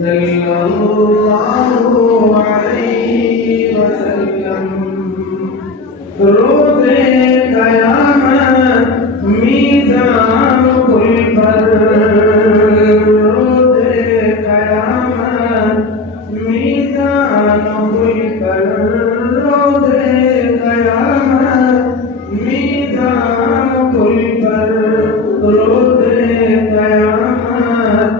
सल्लल्लाहु अलैहि वसल्लम। रोज़े क़यामत मीज़ान कुल पर, रोज़े क़यामत मीज़ान कुल पर, रोज़े क़यामत मीज़ान कुल पर, रोज़े क़यामत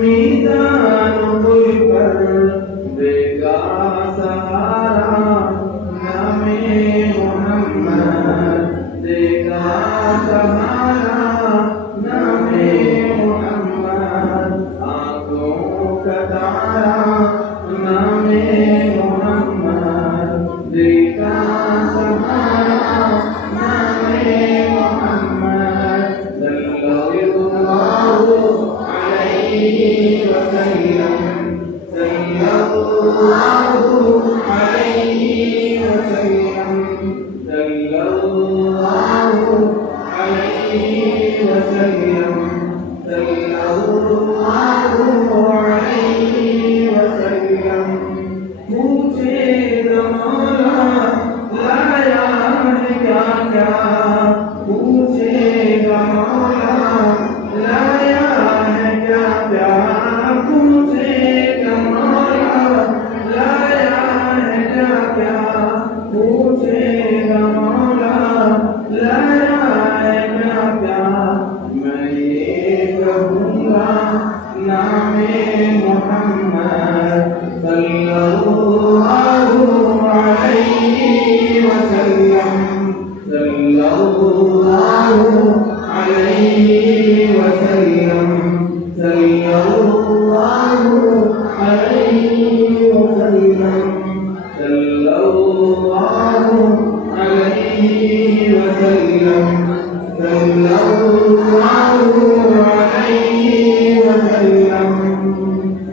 मीज़ान कुल पर, देगा सहारा नामे मोहम्मद, देगा सहारा नामे मोहम्मद, आँखों का तारा नामे मोहम्मद, देगा सहारा नामे मोहम्मद। सल्लल्लाहु अलैहि वसल्लम, सल्लल्लाहु अलैहि वसल्लम, सल्लल्लाहु अलैहि वसल्लम, सल्लल्लाहु अलैहि वसल्लम। पूछेगा मौला लाया है क्या क्या, पूछेगा मौला